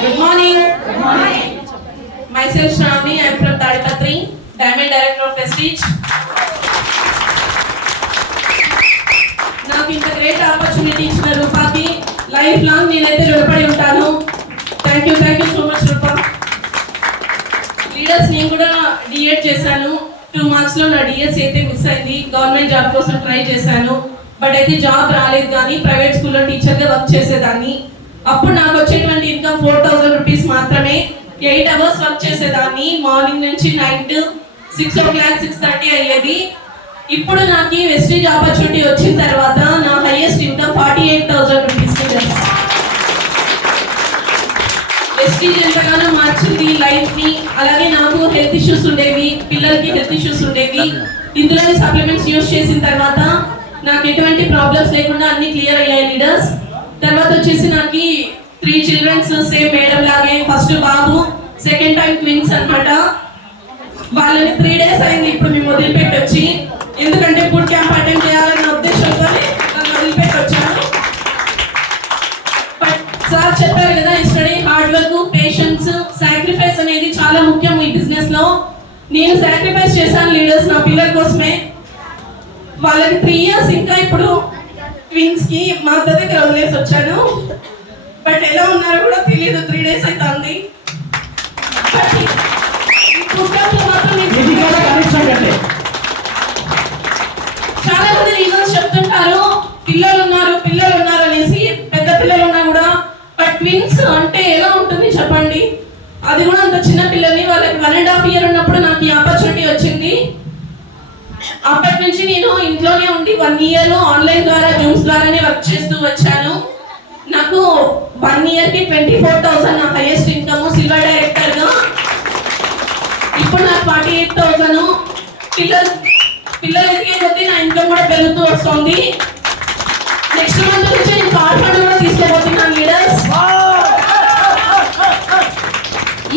Good morning. Good morning. Myself Shravani. I am from Tadipatri, Diamond Director of Prestige. నాకు ఇంత great opportunity ఇచ్చిన రూపాకి life long నేనైతే రుణపడి ఉంటాను. Thank you so much Rupa. Leaders నేను కూడా డిఎడ్ చేశాను. 2 మార్క్స్ లో నా డిఎస్ అయితే మిస్ అయింది. గవర్నమెంట్ జాబ్ కోసం ట్రై చేశాను. బట్ అయితే జాబ్ రాలేదు, కానీ ప్రైవేట్ స్కూల్లో టీచర్గా వర్క్ చేసేదాన్ని. అప్పుడు నాకు వచ్చేటువంటి ఇన్కమ్ 4000 రూపీస్ మాత్రమే. 8 అవర్స్ వర్క్ చేసేదాన్ని. మార్నింగ్ నుంచి నైట్ 6 o'clock 6:30 అయ్యేది. ఇప్పుడు నాకు వెస్టేజ్ ఆపర్చునిటీ వచ్చిన తర్వాత నా హైయెస్ట్ ఇన్కమ్ 48,000 రూపీస్. వెస్టేజ్ ఎంతగానో మార్చింది లైఫ్ ని. అలాగే నాకు హెల్త్ ఇష్యూస్ ఉండేవి, పిల్లలకి హెల్త్ ఇష్యూస్ ఉండేవి. ఇందులో సప్లిమెంట్స్ యూజ్ చేసిన తర్వాత నాకు ఎటువంటి ప్రాబ్లమ్స్ లేకుండా అన్ని క్లియర్ అయ్యాయి లీడర్స్. తర్వాత వచ్చేసి నాకు 3 చిల్డ్రన్స్ సేమ్ మేడం లాగే. ఫస్ట్ బాబు, సెకండ్ టైం ట్విన్స్ అన్నమాట. వాళ్ళని 3 days అయింది ఇప్పుడు మేము వదిలిపెట్టి వచ్చి. ఎందుకంటే బూట్ క్యాంప్ అటెండ్ చేయాలన్న ఉద్దేశంతో నన్ను వదిలిపెట్టి వచ్చాను. బట్ సార్ చెప్పారు కదా, study, hard work, patience, sacrifice అనేది చాలా ముఖ్యం ఈ బిజినెస్ లో. నేను సాక్రిఫైస్ చేశాను లీడర్స్ నా పిల్లల కోసమే. వాళ్ళకి 3 years ఇంకా ఇప్పుడు ట్విన్స్ కి మా దగ్గర వదిలేసి వచ్చాను. బట్ ఎలా ఉన్నారో కూడా తెలియదు. 3 days అవుతుంది. చాలా మంది రీజన్స్ చెప్తుంటారు, పిల్లలు ఉన్నారు అనేసి. పెద్ద పిల్లలు ఉన్నా కూడా బట్ ట్విన్స్ అంటే ఎలా ఉంటుంది చెప్పండి. అది కూడా అంత చిన్న పిల్లల్ని, వాళ్ళకి 1.5 year ఉన్నప్పుడు నాకు ఈ ఆపర్చునిటీ వచ్చింది. అప్పటి నుంచి నేను ఇంట్లోనే ఉండి 1 year ఆన్లైన్ ద్వారా జూమ్స్ ద్వారానే వర్క్ చేస్తూ వచ్చాను. నాకు 1 year కి 24,000 నా హైయెస్ట్ ఇన్కమ్ సిల్వర్ డైరెక్టర్ గా. ఇప్పుడు నాకు 48,000. పిల్లలు ఎదిగే కొద్దీ నా ఇన్కమ్ కూడా పెరుగుతూ వస్తుంది. నెక్స్ట్ మంత్ నుంచి నేను కార్ ఫండ్ కూడా తీసుకోబోతున్నాను లీడర్స్.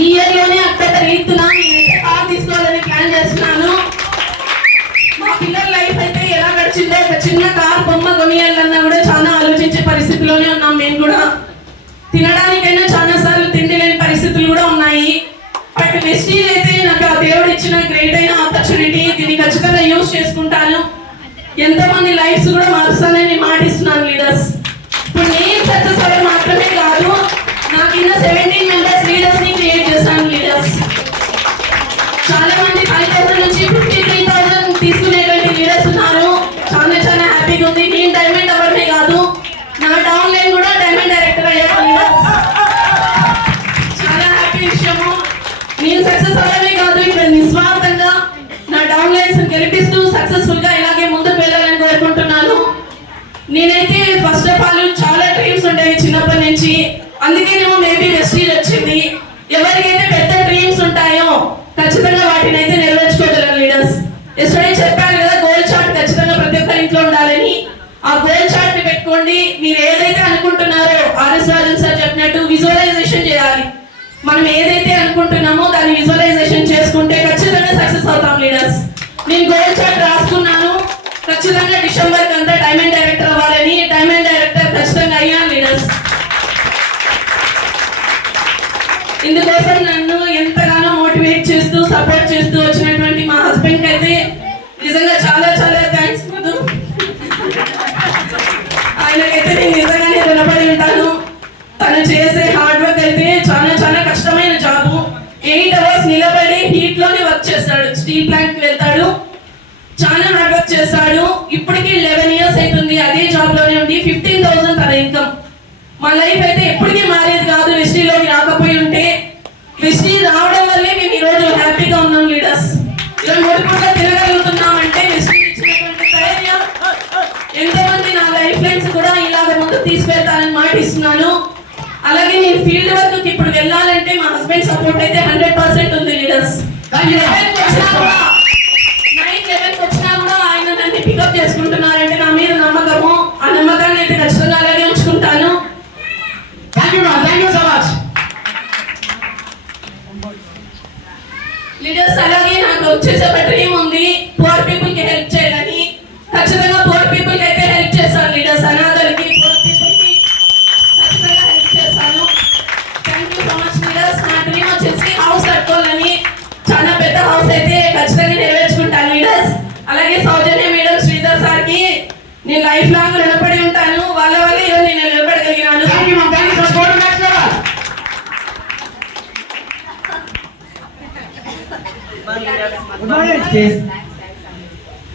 ఈ ఇయర్ లోనే అక్కడ రీతున్నా నేనైతే కార్ తీసుకోవాలని ప్లాన్ చేస్తున్నాను. మా పిల్లల లైఫ్ అయితే ఎలా గడిచిందో, ఒక చిన్న కార్ బొమ్మ కొనియాలన్నా కూడా చాలా ఆలోచించే పరిస్థితిలోనే ఉన్నాం మేము కూడా. తినడానికైనా చాలా సార్లు తిండి లేని పరిస్థితులు కూడా ఉన్నాయి. బట్ వెస్టీజ్ అయితే నాకు ఆ దేవుడు ఇచ్చిన గ్రేట్ అయిన ఆపర్చునిటీ. దీన్ని ఖచ్చితంగా యూజ్ చేసుకుంటాను. ఎంతమంది లైఫ్స్ కూడా మారుస్తానని మాటిస్తున్నాను లీడర్స్. ఇప్పుడు నేను సక్సెస్ అయ్యే మాత్రమే కాదు, నాకు ఇన్న 17 members లీడర్స్ ని క్రియేట్ చేశాను లీడర్స్. చాలా మంది 5,000 నుంచి 53,000 తీసుకునేటువంటి లీడర్స్ ఉన్నారు. చాలా హ్యాపీగా ఉంది. నేను డైమండ్ అవ్వడమే కాదు, నా డౌన్ లైన్ కూడా డైమండ్ డైరెక్టర్ అయ్యాను లీడర్స్. చాలా హ్యాపీ విషయము. నేను సక్సెస్ అవ్వడమే కాదు, ఇక్కడ నిస్వార్థంగా నా డౌన్ లైన్స్ గెలిపిస్తూ సక్సెస్ఫుల్ గా ఇలాగే ముందుకు వెళ్ళాలని కోరుకుంటున్నాను. నేనైతే ఫస్ట్ ఆఫ్ ఆల్ చాలా డ్రీమ్స్ ఉండేవి చిన్నప్పటి నుంచి. అందుకేనేమో మేబీ వెస్టీజ్ వచ్చింది. ఎవరికైతే పెద్ద డ్రీమ్స్ ఉంటాయో ఖచ్చితంగా వాటిని అయితే నెరవేర్చుకోగలరు లీడర్స్. ఎస్టర్డే చెప్పాను కదా, గోల్ చార్ట్ ఖచ్చితంగా ప్రతి ఒక్కరి ఇంట్లో ఉండాలని. ఆ గోల్ చార్ట్ ని పెట్టుకోండి. మీరు ఏదైతే అనుకుంటున్నారో ఆర్ఎస్ రాజన్ సార్ చెప్పినట్టు విజువలైజేషన్ చేయాలి. మనం ఏదైతే అనుకుంటున్నామో దాన్ని విజువలైజేషన్ చేసుకుంటే ఖచ్చితంగా సక్సెస్ అవుతాం లీడర్స్. నేను గోల్ చార్ట్ రాసుకున్నాను. ఖచ్చితంగా డిసెంబర్ కంతా డైమండ్ డైరెక్టర్ అవ్వాలని. డైమండ్ డైరెక్టర్ ఖచ్చితంగా అయ్యాను లీడర్స్. ఇందుకోసం నన్ను ఎంతగానో మోటివేట్ చేస్తూ సపోర్ట్ చేస్తూ వచ్చినటువంటి మా హస్బెండ్ కి అయితే నిజంగా చాలా థ్యాంక్స్. ఆయనకైతే నేను నిజంగానే రుణపడి ఉంటాను. తను చేసే హార్డ్ వర్క్ అయితే చాలా కష్టమైన జాబు. 8 hours నిలబడి హీట్ లోనే వర్క్ చేస్తాడు. స్టీల్ ప్లాంట్ కి వెళ్తాడు. చాలా హార్డ్ వర్క్ చేస్తాడు. ఇప్పటికి 11 years అవుతుంది అదే జాబ్ లోనే ఉండి. 15,000 తన ఇన్కమ్. మా లైఫ్ అయితే ఎప్పటికీ మారేది కాదు వెస్టీలోకి రాకపోయి ఉంటే. వెస్టీ రావడం వల్లే మేము ఈరోజు హ్యాపీగా ఉన్నాం లీడర్స్. ఇలా మొదటిగా తిరగలుగుతున్నామంటే వెస్టీ ఇచ్చినటువంటి ధైర్యం. ఎంతోమంది నా లైఫ్ లైన్స్ కూడా ఇలాగ ముందుకు తీసుకెళ్తానని మాట ఇస్తున్నాను. అలాగే నేను ఫీల్డ్ వర్క్ ఇప్పుడు వెళ్ళాలంటే మా హస్బెండ్ సపోర్ట్ అయితే 100% ఉంది లీడర్స్. 9-11 వచ్చినా కూడా ఆయన నన్ను పికప్ చేసుకుంటున్నారంటే నా మీద నమ్మకము. ఆ నమ్మకాన్ని అయితే ఖచ్చితంగా అలాగే ఉంచుకుంటాను. Thank you so much. Leaders అలాగే నాకు వచ్చేసే డ్రీమ్ ఉంది, పూర్ పీపుల్ కి హెల్ప్ చేయాలని. ఖచ్చితంగా పూర్ పీపుల్ కి అయితే హెల్ప్ చేస్తాను లీడర్స్. అనాథలకి, పూర్ పీపుల్ కి ఖచ్చితంగా హెల్ప్ చేస్తాను. థ్యాంక్ యూ సో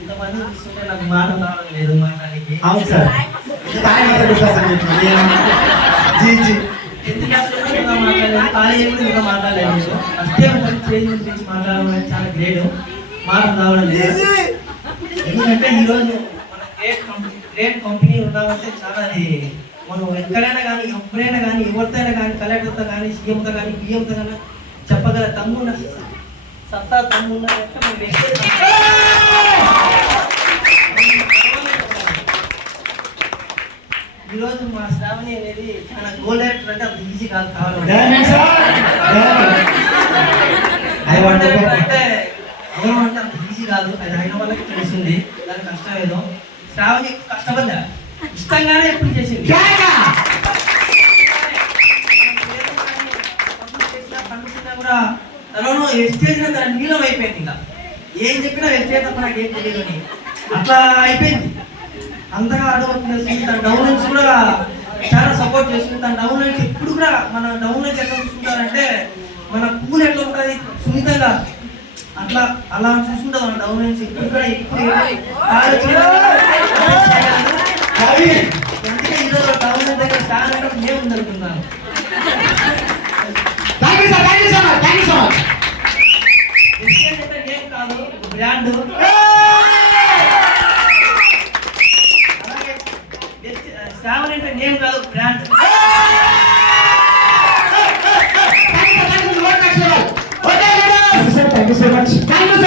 ఇంతమంది చూస్తుంటే నాకు మాట రావడం లేదు మాట్లాడానికి. అవును సార్ తానే మాట్లాడుతాను జీ జీ 10th క్లాస్ లో కూడా ఇంకా మాట్లాడలేదు, కాలేజీ కూడా ఇంకా మాట్లాడలేదు. ఫస్ట్ టైం స్టేజ్ గురించి మాట్లాడడం అనేది చాలా గ్రేట్. మాట రావడం లేదు. ఎందుకంటే ఈరోజు మన గ్రేట్ కంపెనీ ఉన్నామంటే చాలా అది మనం ఎక్కడైనా కానీ ఎప్పుడైనా కానీ ఎవరితో కానీ కలెక్టర్తో కానీ సీఎంతో కానీ బియ్యంతో కానీ చెప్పగల తమ్మున్న సత్తా తమ్మున్న యొక్క మనం వ్యక్తి ఈరోజు మా శ్రావణి అనేది చాలా గోల్ డైరెక్టర్ అంటే అంత ఈజీ కాదు కావాలి అంటే ఏమంటే అంత ఈజీ కాదు. అది అయిన వాళ్ళకి తెలిసింది దాని కష్టం ఏదో. శ్రావణి కష్టపడ్డా ఇష్టంగానే ఎప్పుడు చేసింది. కూడా తనను ఎస్టేజ్ తన నీలం అయిపోయింది. ఇంకా ఏం చెప్పినా ఎస్టేజ్ తప్ప నాకు ఏం తెలియదు అని అట్లా అయిపోయింది. అంతగా ఆడవర్క్ చేస్తుంది. తన డౌన్ నుంచి కూడా చాలా సపోర్ట్ చేస్తుంది. తన డౌన్ నుంచి ఎప్పుడు కూడా మన డౌన్ నుంచి ఎట్లా చూసుకుంటారంటే మన పూలు ఎట్లా ఉంటుంది సున్నితంగా అట్లా అలా చూసుకుంటాం మన డౌన్ నుంచి. ఇప్పుడు కూడా ఎప్పుడు అందుకే ఈరోజు డౌన్ దగ్గర చాలా మేము జరుగుతున్నాను. నేమ్ కాదు బ్రాండ్. శ్రావణి అంటే నేమ్ కాదు brand. Thank you so much.